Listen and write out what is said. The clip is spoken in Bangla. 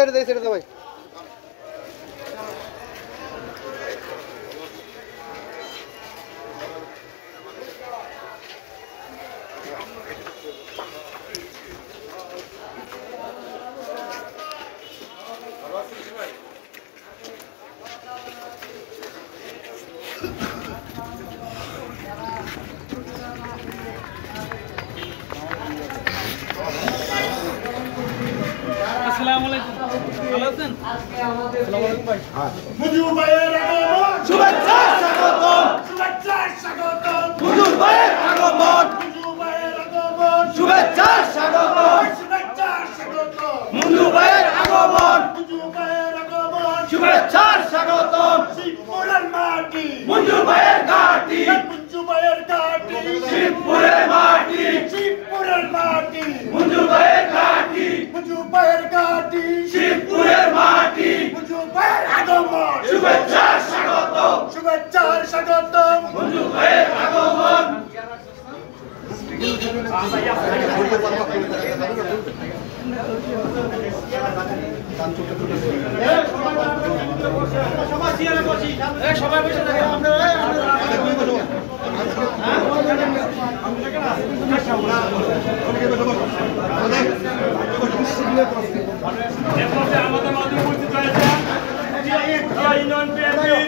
সাইডে দে ভাই। আসসালামু আলাইকুম, ভালো আছেন? আসসালামু আলাইকুম ভাই। মুজিব ভাইয়ের আগমন, শুভেচ্ছা স্বাগতম, শুভেচ্ছা স্বাগতম, হুজুর ভাইয়ের আগমন, মুজিব ভাইয়ের আগমন, শুভেচ্ছা স্বাগতম, শুভেচ্ছা স্বাগতম, মুজু ভাইয়ের আগমন, মুজিব ভাইয়ের আগমন, শুভেচ্ছা স্বাগতম, শিবপুরের মাটি, মুজু ভাইয়ের ঘাটি, মুজিব ভাইয়ের ঘাটি, শিবপুরের মাটি, শিবপুরের মাটি, মুজু ভাইয়ের ঘাটি, মুজিব ভাইয়ের ঘাটি, শিবপুরের মাটি, মুজিব ভাইয়ের আগমন, শুভেচ্ছা স্বাগতম, শুভেচ্ছার স্বাগতম, মুজু ভাইয়ের আগমন। সবাই বসে থাকেন। আমাদের মাধ্যমে উপস্থিত হয়েছে ইউনিয়ন বিএনপির